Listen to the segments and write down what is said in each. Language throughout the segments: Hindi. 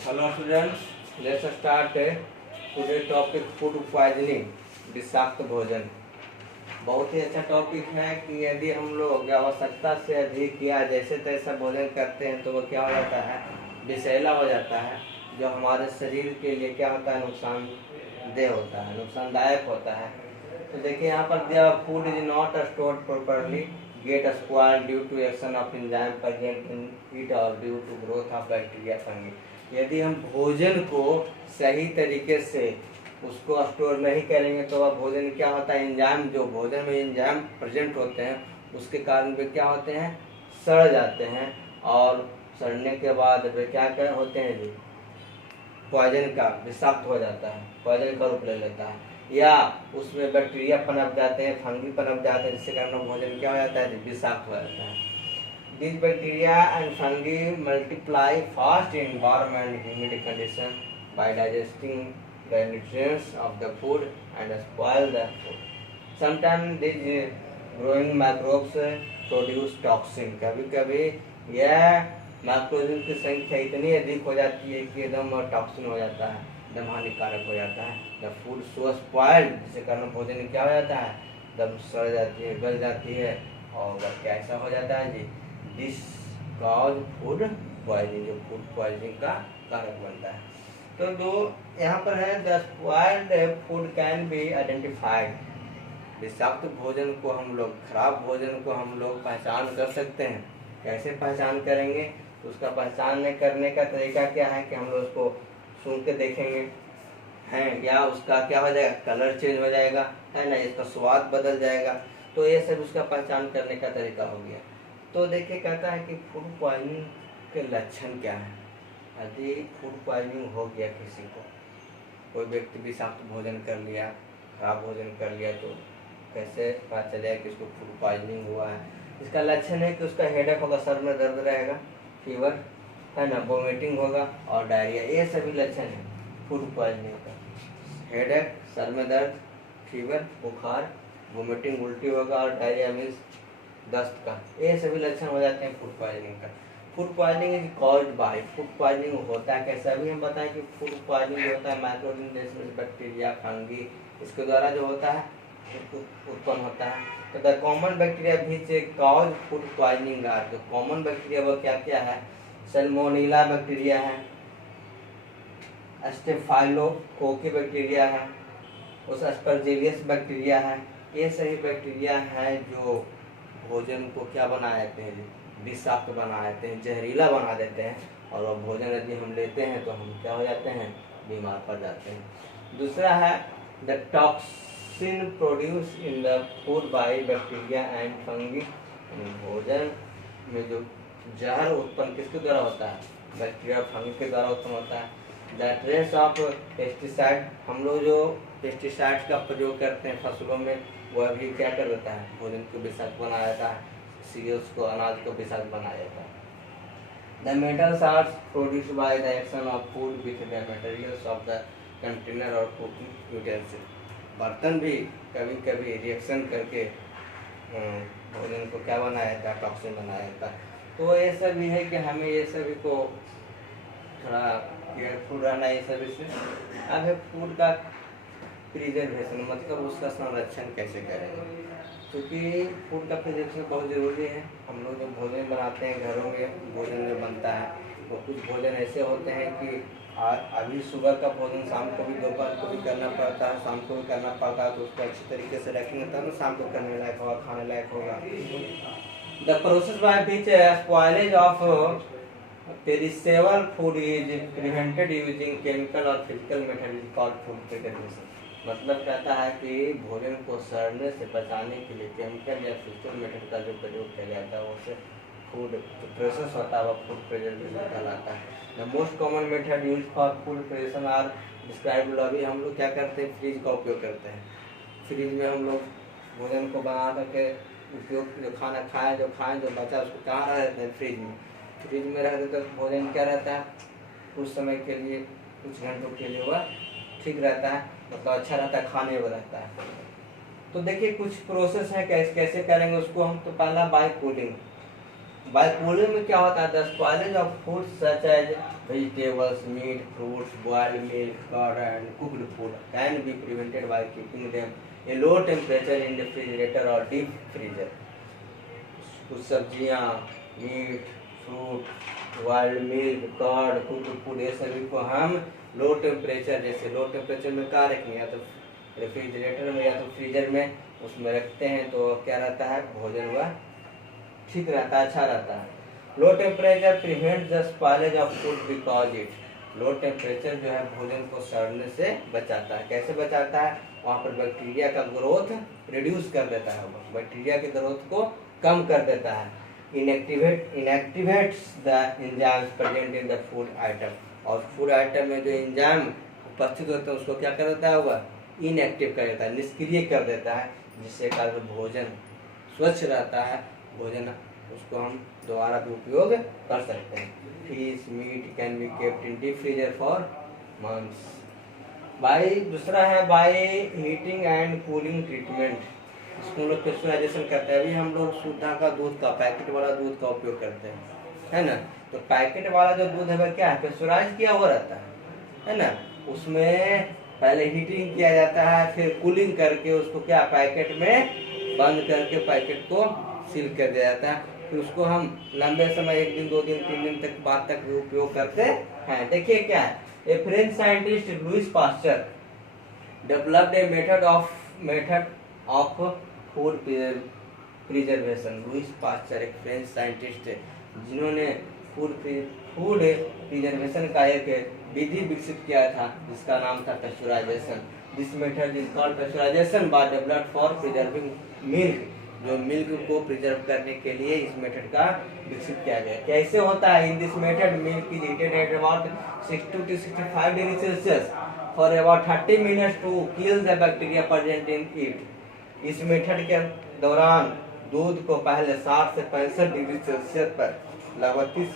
Hello students, let's start today topic food poisoning, विषाक्त भोजन। बहुत ही अच्छा टॉपिक है कि यदि हम लोग आवश्यकता से अधिक या जैसे तैसा भोजन करते हैं तो वो क्या हो जाता है, विषैला हो जाता है, जो हमारे शरीर के लिए क्या होता है, नुकसानदेह होता है, नुकसानदायक होता है। तो देखिए यहाँ पर दिया, food is not stored properly get spoiled due to action of enzyme present in it और due to growth of bacteria fungi. यदि हम भोजन को सही तरीके से उसको स्टोर नहीं करेंगे तो वह भोजन क्या होता है, एंजाइम, जो भोजन में एंजाइम प्रेजेंट होते हैं उसके कारण वे क्या होते हैं, सड़ जाते हैं, और सड़ने के बाद वे क्या क्या होते हैं जी, पॉइजन का, विषाक्त हो जाता है, पॉइजन का रूप ले लेता है, या उसमें बैक्टीरिया पनप जाते हैं, फंगी पनप जाते हैं, जिससे कारण भोजन क्या हो जाता है, विषाक्त हो जाता है। These bacteria and fungi multiply fast in warm and humid conditions by digesting the nutrients of the food and spoil the food. Sometimes these growing microbes produce toxin. कभी-कभी यह माइक्रोब की संख्या इतनी अधिक हो जाती है कि एकदम टॉक्सिन हो जाता है, एकदम हानिकारक हो जाता है। The food so spoiled, जिससे कारण भोजन क्या हो जाता है, एकदम सड़ जाती है, गल जाती है, और क्या ऐसा हो जाता है जी, दिस कॉज फूड पॉइजनिंग, जो फूड पॉइजनिंग का कारक बनता है। तो दो यहाँ पर है, the spoiled food can be identified. विषाक्त भोजन को हम लोग, खराब भोजन को हम लोग पहचान कर सकते हैं। कैसे पहचान करेंगे, तो उसका पहचान करने का तरीका क्या है कि हम लोग उसको सूंघ के देखेंगे हैं, या उसका क्या हो जाएगा, कलर चेंज हो जाएगा, है ना, इसका स्वाद बदल जाएगा। तो ये सब उसका पहचान करने का तरीका हो गया। तो देखिए कहता है कि फूड पॉइजनिंग के लक्षण क्या है। यदि फूड पॉइजनिंग हो गया किसी को, कोई व्यक्ति विषाक्त भोजन कर लिया, खराब भोजन कर लिया, तो कैसे पता चलेगा कि उसको फूड पॉइजनिंग हुआ है। इसका लक्षण है कि उसका हेडेक होगा, सर में दर्द रहेगा, फीवर, है ना, वोमिटिंग होगा और डायरिया। ये सभी लक्षण है फूड पॉइजनिंग का। हेडेक, सर में दर्द, फीवर, बुखार, वोमिटिंग, उल्टी होगा, और डायरिया मीन्स दस्त का। ये सभी लक्षण हो जाते हैं फूड पॉइजनिंग का। Food poisoning is caused by, food poisoning होता है कैसे, अभी हम बताएं कि फूड पॉइजनिंग होता है माइक्रोऑर्गेनिज्म, बैक्टीरिया, फंगी, इसके द्वारा जो होता है उत्पन्न होता है। तो द कॉमन बैक्टीरिया भी कॉज फूड पॉइजनिंग आर, जो कॉमन बैक्टीरिया वो क्या क्या है, सैल्मोनेला बैक्टीरिया है, स्टेफाइलोकोकी बैक्टीरिया है, उस एस्परजिलियस बैक्टीरिया है। ये सही बैक्टीरिया हैं जो भोजन को क्या बना देते हैं, विषाक्त बना देते हैं, जहरीला बना देते हैं, और वह भोजन यदि हम लेते हैं तो हम क्या हो जाते हैं, बीमार पड़ जाते हैं। दूसरा है the toxin produce in the food by bacteria and fungi. भोजन में जो जहर उत्पन्न किसके द्वारा होता है, बैक्टीरिया, फंगी के द्वारा उत्पन्न होता है। द ट्रेस ऑफ पेस्टिसाइड, हम लोग जो पेस्टिसाइड का प्रयोग करते हैं फसलों में, वह भी क्या कर देता है, भोजन को विषाक्त बना देता है, सीरियल्स को, अनाज को विषाक्त बना देता है। The metals are produced by the action of food with the materials of the container और कुकिंग यूटेंसिल। बर्तन भी कभी कभी रिएक्शन करके भोजन को क्या बना देता है, टॉक्सिन बना देता है। तो ये सब भी है कि हमें ये सभी को थोड़ा केयरफुल रहना है ये सभी से। अब है फूड का प्रिजर्वेशन, मतलब उसका संरक्षण कैसे करेंगे, क्योंकि फूड का प्रिजर्वेशन बहुत ज़रूरी है। हम लोग जो भोजन बनाते हैं घरों में, भोजन जो बनता है वो कुछ भोजन ऐसे होते हैं कि अभी सुबह का भोजन शाम को भी, दोपहर को भी करना पड़ता है, शाम को भी करना पड़ता है, तो उसको अच्छी तरीके से रखेंगे तब ना शाम को करने लायक होगा, खाने लायक होगा। The process by which spoilage of perishable food is prevented using chemical और physical method is called food preservation. मतलब कहता है कि भोजन को सड़ने से बचाने के लिए केमिकल या फिजिकल मेथड का जो प्रयोग किया जाता है उससे फूड प्रोसेस होता है, वह फूड प्रिजर्वेशन कहलाता है। The most common method use for food preservation are described. अभी हम लोग क्या करते हैं, फ्रिज का उपयोग करते हैं। फ्रिज में हम लोग भोजन को बना करके उपयोग, जो खाना खाएँ, जो बचा उसको कहाँ रख देते हैं, फ्रिज में। फ्रिज में रख देते तो भोजन क्या रहता है, कुछ समय के लिए, कुछ घंटों के लिए वह ठीक रहता है, मतलब अच्छा रहता है, खाने में रहता है। तो देखिए कुछ प्रोसेस है, कैसे कैसे करेंगे उसको हम। तो पहला बाय कूलिंग, बाय कूलिंग में क्या होता है, the spoilage of food such as vegetables, meat, fruits, boiled milk, curd and cooked food can be prevented by keeping them a low temperature in refrigerator और डीप फ्रीजर। कुछ सब्जियां, meat, fruit, wild milk, curd, cooked food, ये सभी को हम लो टेम्परेचर, जैसे लो टेम्परेचर में कहाँ रखेंगे, या तो रेफ्रिजरेटर में या तो फ्रीजर में, उसमें रखते हैं तो क्या रहता है, भोजन हुआ ठीक रहता है, अच्छा रहता है। Low temperature prevent the spoilage of food because it, low temperature जो है भोजन को सड़ने से बचाता है। कैसे बचाता है, वहाँ पर बैक्टीरिया का ग्रोथ रिड्यूस कर देता है, बैक्टीरिया के ग्रोथ को कम कर देता है। Inactivates the enzymes present in the food item, और फूड आइटम में जो एंजाइम उपस्थित होता है उसको क्या कर देता है, वह इनएक्टिव कर देता है, निष्क्रिय कर देता है, जिससे कारण भोजन स्वच्छ रहता है, भोजन उसको हम दोबारा भी उपयोग कर सकते हैं। Fish meet can be kept in deep freezer for months. By दूसरा है by heating and cooling treatment, इसको हम लोग पेस्चराइजेशन करते हैं। अभी हम लोग शुद्धा का दूध का, पैकेट वाला दूध का उपयोग करते हैं, है ना। तो पैकेट वाला जो दूध है वह क्या है, पेस्चराइज किया हुआ रहता है ना। उसमें पहले हीटिंग किया जाता है, फिर कूलिंग करके उसको क्या पैकेट में बंद करके पैकेट को सील कर दिया जाता है। फिर उसको हम लंबे समय 1 दिन 2 दिन 3 दिन तक बाद तक भी उपयोग करते हैं। देखिए क्या है, a French scientist Louis Pasteur developed a method of food preservation. Louis Pasteur एक फ्रेंच साइंटिस्ट है जिन्होंने फूड प्रिजर्वेशन का एक विधि विकसित किया था, जिसका नाम था pasteurisation. This method is called pasteurisation was developed for preserving milk, जो मिल्क को प्रिजर्व करने के लिए इस मेथड का विकसित किया गया। कैसे होता है, in this method milk is heated at about 60 to 65 degree Celsius for about 30 minutes to kill the bacteria present in it. इस मेथड के दौरान दूध को पहले 60 से 65 डिग्री सेल्सियस पर लगभग 30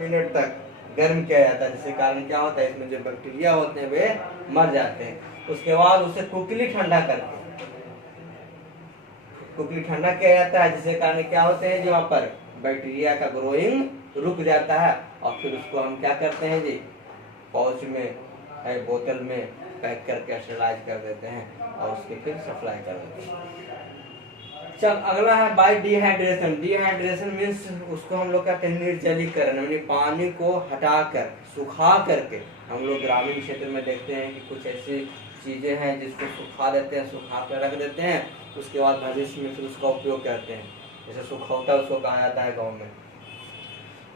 मिनट तक गर्म किया जाता है, जिसके कारण क्या होता है, इसमें जो बैक्टीरिया होते हैं वे मर जाते हैं। उसके बाद उसे कुकली ठंडा करके ठंडा किया जाता है, जिसके कारण क्या होते हैं जी, वहाँ पर बैक्टीरिया का ग्रोइंग रुक जाता है, और फिर उसको हम क्या करते हैं जी, पाउच में है बोतल में पैक करके स्टरलाइज कर देते हैं और उसके फिर सप्लाई कर देते हैं। चल अगला है बाय डिहाइड्रेशन। डिहाइड्रेशन मीन्स उसको हम लोग कहते हैं निर्जलीकरण, यानी पानी को हटाकर सुखा करके। हम लोग ग्रामीण क्षेत्र में देखते हैं कि कुछ ऐसी चीजें हैं जिसको सुखा देते हैं, सुखा कर रख देते हैं, उसके बाद भविष्य में फिर उसका उपयोग करते हैं, जैसे सुखौता उसको कहा जाता है गाँव में।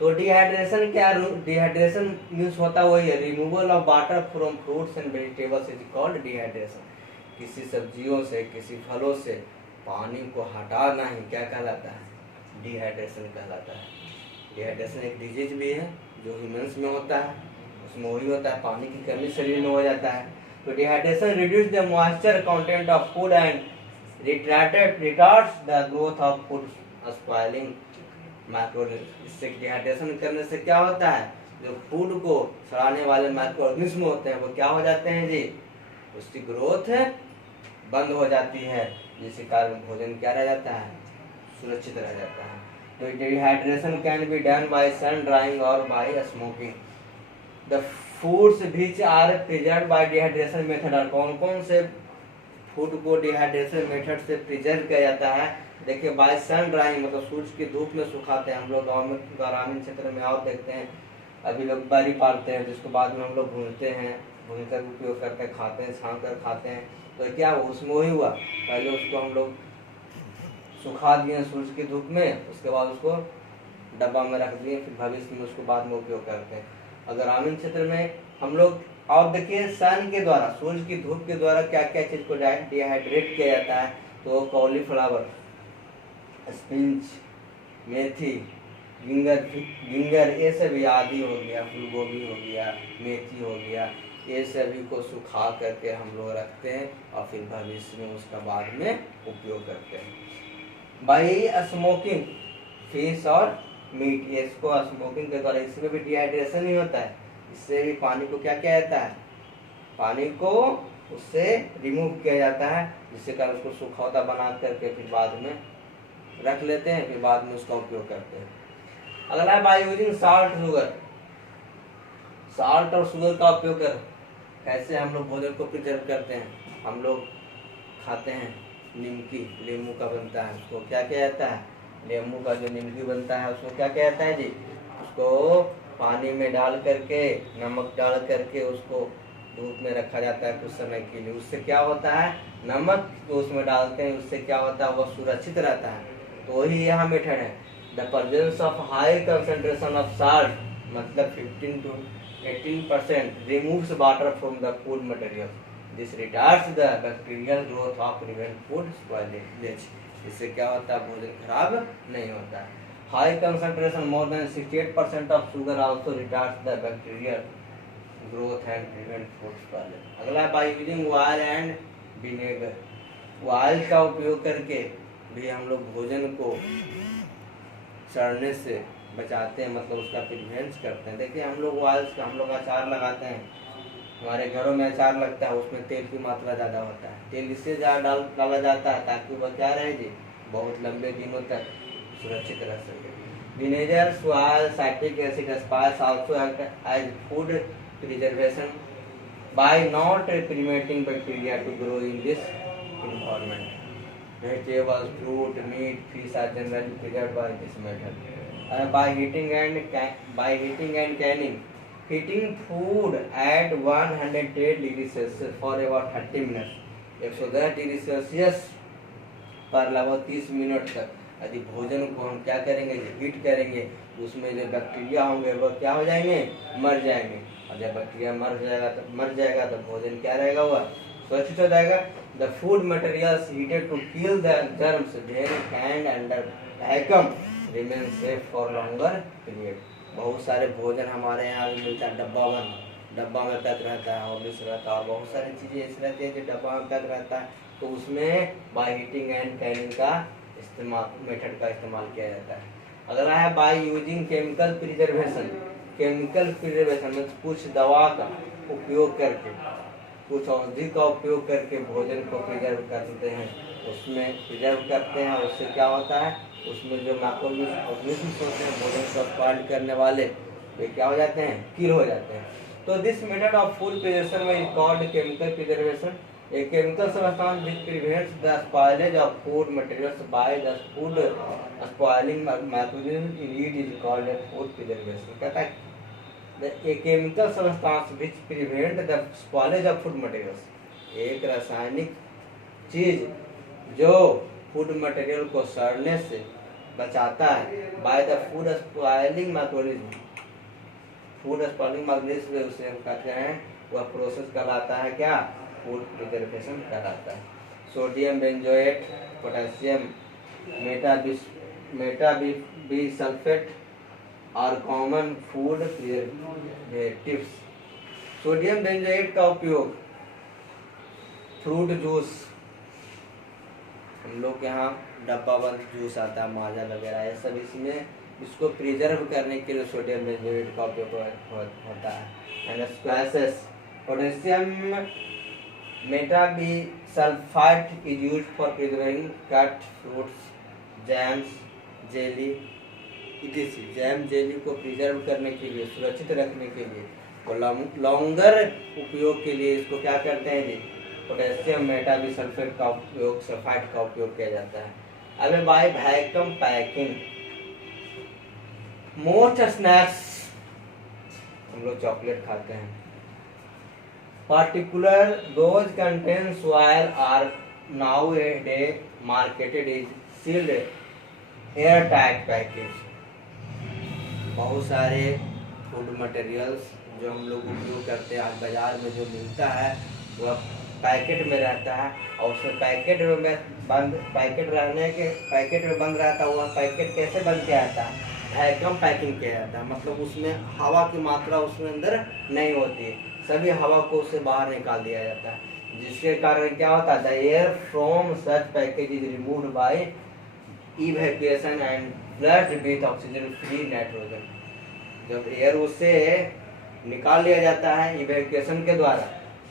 तो डिहाइड्रेशन क्या, डिहाइड्रेशन मीन्स होता वही है, removal of water from fruits and vegetables is called dehydration. किसी सब्जियों से, किसी फलों से पानी को हटाना ही क्या कहलाता है, डिहाइड्रेशन कहलाता है। डिहाइड्रेशन एक डिजीज भी है जो ह्यूमंस में होता है, उसमें वही होता है, पानी की कमी शरीर में हो जाता है। तो dehydration reduce the moisture content of food and retards the growth of food spoiling microorganism. इससे डिहाइड्रेशन करने से क्या होता है, जो फूड को सड़ाने वाले माइक्रोऑर्गेनिज्म होते हैं वो क्या हो जाते हैं जी, उसकी ग्रोथ बंद हो जाती है, जिसके कारण भोजन क्या रह जाता है, सुरक्षित रह जाता है। तो dehydration can be done by sun drying और by smoking. The foods which are preserved by dehydration method, और कौन कौन से फूड को डिहाइड्रेशन मेथड से प्रिजर्व किया जाता है। देखिए बाय सन ड्राइंग मतलब सूरज की धूप में सुखाते हैं। हम लोग गाँव में ग्रामीण क्षेत्र में और देखते हैं, अभी लोग बरी पालते हैं जिसको बाद में हम लोग भूनते हैं, भूनकर उपयोग करते हैं, खाते हैं, छान कर खाते हैं। तो क्या उसमें वही हुआ, पहले उसको हम लोग सुखा दिए सूरज की धूप में, उसके बाद उसको डब्बा में रख दिए, फिर भविष्य में उसको बाद में उपयोग करते हैं। अगर ग्रामीण क्षेत्र में हम लोग और देखिए सन के द्वारा, सूरज की धूप के द्वारा क्या क्या चीज को डिहाइड्रेट किया जाता है। तो कॉलीफ्लावर, स्पिंच, मेथी, गिंगर ये सभी आदि हो गया, फूल गोभी हो गया, मेथी हो गया, ये सभी को सुखा करके हम लोग रखते हैं और फिर भविष्य में उसका बाद में उपयोग करते हैं। बाई स्मोकिंग फिश और मीट, इसको स्मोकिंग के द्वारा, इसमें भी डिहाइड्रेशन ही होता है। इससे भी पानी को क्या किया जाता है, पानी को उससे रिमूव किया जाता है, जिससे कारण उसको सुखौता बना करके फिर बाद में रख लेते हैं, फिर बाद में उसका उपयोग करते हैं। अगला है by using salt sugar. Salt और शुगर का उपयोग कर कैसे हम लोग भोजन को प्रिजर्व करते हैं। हम लोग खाते हैं निमकी, नींबू का बनता है, उसको क्या किया जाता है, नींबू का जो निमकी बनता है उसको क्या किया जाता है जी, उसको पानी में डाल करके, नमक डाल करके उसको धूप में रखा जाता है कुछ समय के लिए। उससे क्या होता है, नमक जो उसमें डालते हैं उससे क्या होता है, वह सुरक्षित रहता है। तो वही यहाँ मेथड है, the presence of high concentration of salt, मतलब 15 to 18% removes water from the food material. This retards the bacterial growth of prevent food spoilage. इससे क्या होता है, भोजन खराब नहीं होता है। High concentration more than 68% of sugar also retards the bacterial growth and prevent food spoilage. अगला by using oil and vinegar. Oil का उपयोग करके भी हम लोग भोजन को सड़ने से बचाते हैं, मतलब उसका प्रिवेंस करते हैं। देखिए हम लोग ऑयल का हम लोग अचार लगाते हैं, हमारे घरों में अचार लगता है, उसमें तेल की मात्रा ज़्यादा होता है। तेल इससे ज़्यादा डाला जाता है ताकि वह क्या रहे जी, बहुत लंबे दिनों तक सुरक्षित रह सके। Vinegar, oil, citric acid, spice also act as food preservation by not permitting bacteria to grow in this environment. Vegetables, fruit, meat, fish are generally preserved by this method. By heating and canning. Heating food at 110 degree Celsius for about 30 minutes. 110 degree Celsius पर लगभग 30 मिनट तक यदि भोजन को हम क्या करेंगे, हीट करेंगे, उसमें जो बैक्टीरिया होंगे वो क्या हो जाएंगे, मर जाएंगे। और जब बैक्टीरिया मर जाएगा तो भोजन क्या रहेगा, वह सुरक्षित हो जाएगा। The food materials heated to kill the germs then canned under vacuum remain safe for longer period. बहुत सारे भोजन हमारे यहाँ भी मिलता है, डब्बा में पैक रहता है, हॉर्लिक्स रहता है और बहुत सारी चीज़ें ऐसी रहती है जो डब्बा में पैक रहता है। तो उसमें बाय हीटिंग एंड कैनिंग का मेथड का इस्तेमाल किया जाता है। अगला है by using chemical preservation. Chemical preservation में कुछ दवा का उपयोग करके, कुछ औषधि का उपयोग करके भोजन को प्रिजर्व करते हैं, उसमें प्रिजर्व करते हैं। उससे क्या होता है, उसमें जो माइक्रोऑर्गेनिज्म्स होते हैं भोजन को स्पॉइल करने वाले, वे क्या हो जाते हैं, किल हो जाते हैं। तो this method of food preservation में is called chemical preservation. A chemical substance which prevents the spoilage of food materials by the food spoiling microorganisms in it is called a food preservation. कहता है a chemical substance which prevent the spoilage of food materials, एक रासायनिक चीज जो फूड मटेरियल को सड़ने से बचाता है, by the food spoiling mechanism. Food spoiling mechanism उसे हम कहते हैं, वह प्रोसेस कहलाता है क्या, फूड प्रिजर्वेशन कहलाता है। सोडियम बेंजोएट, पोटेशियम मेटाबिसल्फेट और common food preservatives. Sodium benzoate का उपयोग फ्रूट जूस, हम लोग के यहाँ डब्बा बंद जूस आता है, माजा वगैरह, ये सब इसमें इसको प्रिजर्व करने के लिए सोडियम बेंजोएट का उपयोग होता है। Potassium metabisulphite is used for preserving cut fruits, jams, jelly इत्यादि। जैम जेली को प्रिजर्व करने के लिए, सुरक्षित रखने के लिए, और लॉन्गर उपयोग के लिए इसको क्या करते हैं जी, पोटेशियम मेटाबिसल्फेट का उपयोग, सल्फाइड का उपयोग किया जाता है। अब by vacuum packing. Most snacks, हम लोग चॉकलेट खाते हैं, particular those contain soil are nowadays marketed is sealed airtight package। बहुत सारे फूड मटेरियल्स जो हम लोग उपयोग करते हैं आज बाजार में जो मिलता है वह पैकेट में रहता है, और उसमें पैकेट में बंद रहता है। वह पैकेट कैसे बंद किया जाता है, वैक्यूम पैकिंग किया जाता है, मतलब उसमें हवा की मात्रा उसमें अंदर नहीं होती है, सभी हवा को उससे बाहर निकाल दिया जाता है, जिसके कारण क्या होता है, the air from such package is removed by evacuation and flushed with oxygen free nitrogen. जब एयर उससे निकाल लिया जाता है इवैक्यूएशन के द्वारा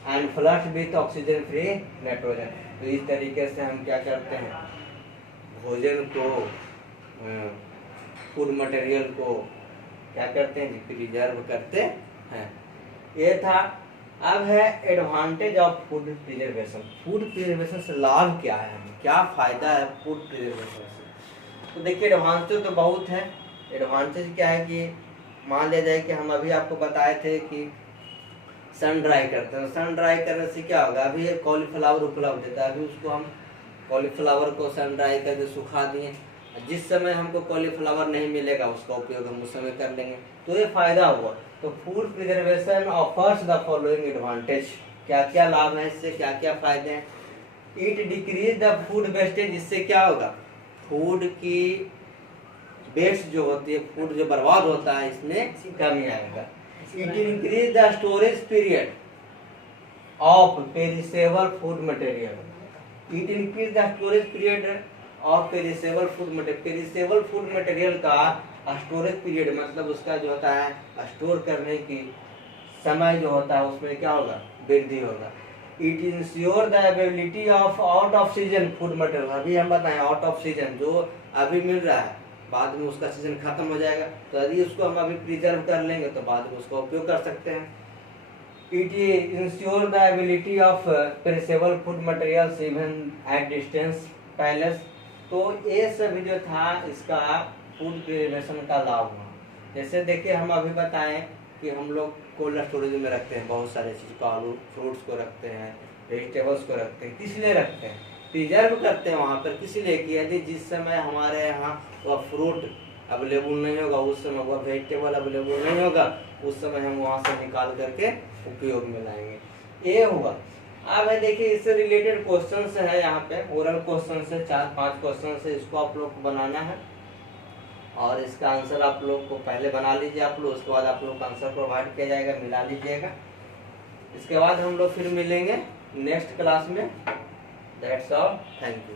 and flushed with oxygen free nitrogen, तो इस तरीके से हम क्या करते हैं, भोजन को फूड मटेरियल को क्या करते हैं, प्रिजर्व करते हैं। ये था। अब है advantage of food preservation. Food preservation से लाभ क्या है, हमें क्या फायदा है फूड प्रिजर्वेशन से। तो देखिए एडवांटेज तो बहुत है। एडवांटेज क्या है कि मान लिया जाए कि हम अभी आपको बताए थे कि सन ड्राई करते हैं। सन ड्राई करने से क्या होगा, अभी कॉलीफ्लावर उपलब्ध है, अभी उसको हम कॉलीफ्लावर को सन ड्राई करके सुखा दिए। जिस समय हमको कॉलीफ्लावर नहीं मिलेगा उसका उपयोग हम उस समय कर लेंगे, तो ये फायदा हुआ। तो food preservation offers the following advantage. क्या क्या लाभ है इससे, क्या क्या फायदे हैं। It decrease the food wastage. इससे क्या होगा, फूड की वेस्ट जो होती है, फूड जो बर्बाद होता है, इसमें कमी आएगा। It increase the storage period of perishable food material. It increase the storage period of perishable food material. Perishable food material का स्टोरेज पीरियड मतलब उसका जो होता है स्टोर करने की समय जो होता है उसमें क्या होगा, वृद्धि होगा। It ensure the availability of out off season food material. अभी हम बताएं आउट ऑफ सीजन जो अभी मिल रहा है, बाद में उसका सीजन खत्म हो जाएगा, तो यदि उसको हम अभी प्रिजर्व कर लेंगे तो बाद में उसका उपयोग कर सकते हैं। It ensure the ability of perishable food materials even at distance palace. तो ये सभी जो था इसका फूड प्रिजर्वेशन का लाभ हुआ। जैसे देखिए हम अभी बताएं कि हम लोग कोल्ड स्टोरेज में रखते हैं बहुत सारे चीज़ को, आलू फ्रूट्स को रखते हैं, वेजिटेबल्स को रखते हैं, किस लिए रखते हैं, प्रिजर्व करते हैं वहाँ पर, किस लिए कि यदि जिस समय हमारे यहाँ वह फ्रूट अवेलेबल नहीं होगा, उस समय वह वेजिटेबल अवेलेबल नहीं होगा, उस समय हम वहाँ से निकाल करके उपयोग में लाएंगे। ये हुआ। अब है देखिए इससे रिलेटेड क्वेश्चंस है यहाँ पे, ओरल क्वेश्चन से 4-5 क्वेश्चन से, इसको आप लोग को बनाना है और इसका आंसर आप लोग को पहले बना लीजिए आप लोग, उसके बाद आप लोग को आंसर प्रोवाइड किया जाएगा, मिला लीजिएगा। इसके बाद हम लोग फिर मिलेंगे नेक्स्ट क्लास में। That's all, thank you.